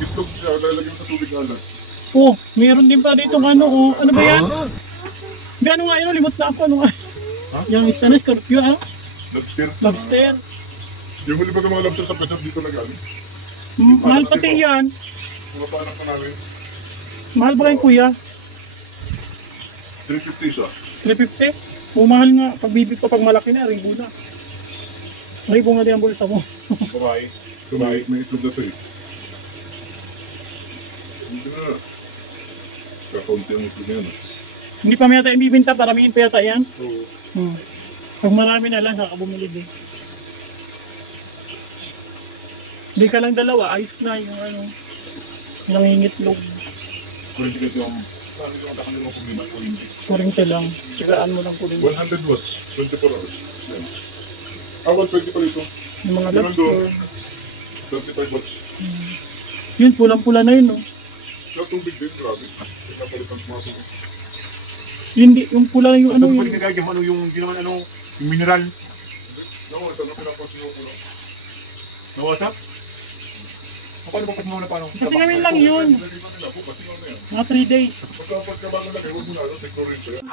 Itlog siya, lalagyan sa tubig alat. Oh, meron din pa dito ano, oh. Ano ba yan? Ano nga yun? Limot na ako. Ano nga? Ha? Yung isa na scorpio, ano? Lobster. Lobster. Yung huli ba ng mga lobster sa petsap dito na galing? Mahal pati yan. Mga panak na namin. Mahal ba kayo kuya? 350 siya. 350? O mahal nga. Pag bibig pa pag malaki na, ribo na. Ribo nga din ang bulsa mo. Babae. Babae. May itlog na ito eh. Hindi na. Kakaunti ang itlog na yan. Hindi pa may yata ibibinta, paramihin pa yata yan. Oo. Pag marami na lang, kakabumili din. Hindi ka lang dalawa, ayos na yung ano, nangingitlog. Kurinti kasi yung saan yung nakakalimutan mo kumimat ko hindi. Kurinti lang, tsigaan mo lang kurinti. 100 watts, 24 hours. Yan. 120 pa dito. Yung mga Yan lobster. 25 watts. Yun, pulang-pula na yun, no? Sa tubig din, grabe. Kapalitan mo mga tubig. Hindi, yung pula yung ano Ano yung... yung ginawa yung mineral. No, ito na pinapansin mo lang. Nawasap? Paano ba pasingaw na paano? Kasi ngayon lang yun. Naliman nila po, kasi ano yan. Mga 3 days. Pagkabago laki, huwag mo na, technology pa yan.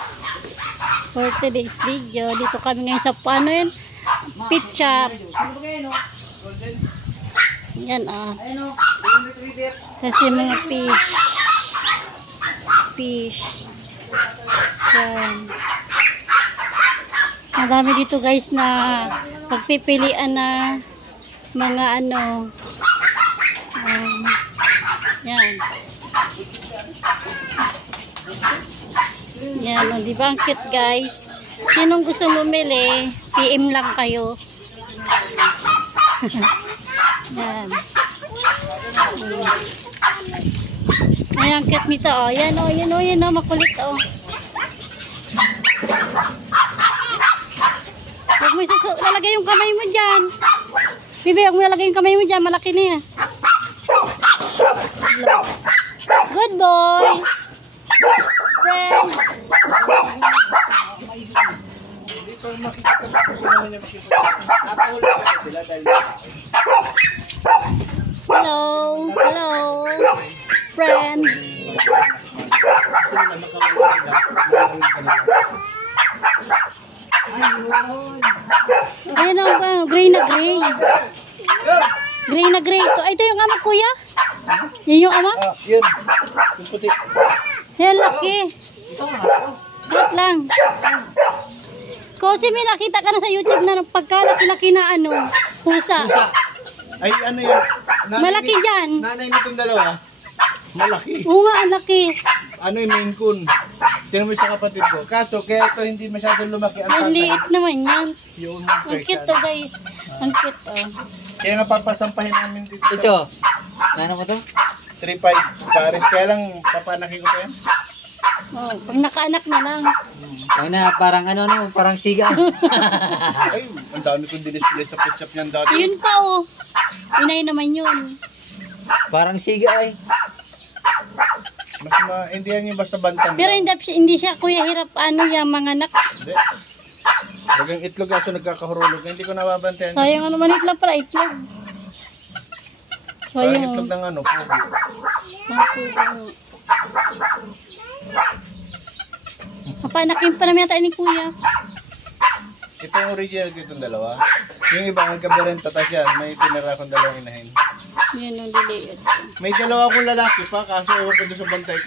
For today's video, dito kami ngayon sa paano yun? Pit shop. Yan kasi mga fish. Fish. Yan. Madami dito guys na pagpipilian na mga ano. Yan. Yan, o, di ba ang cute guys? Sinong gusto bumili, PM lang kayo. Yan. Ay, ang cute nito, oh. Yan, oh, yan, oh, yan, oh, makulit, oh. Huwag mo lalagay yung kamay mo dyan. Bibi, huwag mo lalagay yung kamay mo dyan, malaki na yan. Good boy. Friends. Hello. Hello. Friends. Ayun ang gray na gray. Gray na gray. Ito yung ama kuya? Yun yung ama? Yun. Yung puti. Yan, laki. Wait lang. Kasi may nakita ka na sa YouTube na pagkalaki-laki na ano, pusa. Ay, ano yun? Malaki dyan. Nanay nitong dalawa. Malaki. Oo nga, ang laki. Ano yung Maine Coon? Tinan mo sa kapatid ko. Kaso, kaya ito hindi masyadong lumaki ang Ang tatay. liit naman yan. Yung Ang cute to guys. Ang cute to. Kaya nga papasampahin namin dito. Ito. Ano mo to? 3.5 pares. Kaya lang, papanakin ko pa yan. Oh, pag nakaanak na lang. Ay na, parang ano, parang siga. Ay, ang dami kong dinisplay sa ketchup niyan dati. Yun pa oh. Inay naman yun. Parang siga ay. Mas maindihan yung basta bantam. Pero hindi siya kuya hirap ano yung mga anak. Hindi. Bagang itlog aso nagkakahurulog. Hindi ko nababantayan. Sayang ano maliit lang pala itlog. Parang Sayang. itlog ng ano, pugi. Papanakin pa namin yata ni kuya. Ito yung original ko itong dalawa. Yung iba nagkaberenta tas yan. May tinira akong dalawang inahin. Yun ang liliit. May dalawa akong lalaki pa kaso ewan ko doon sa bantay.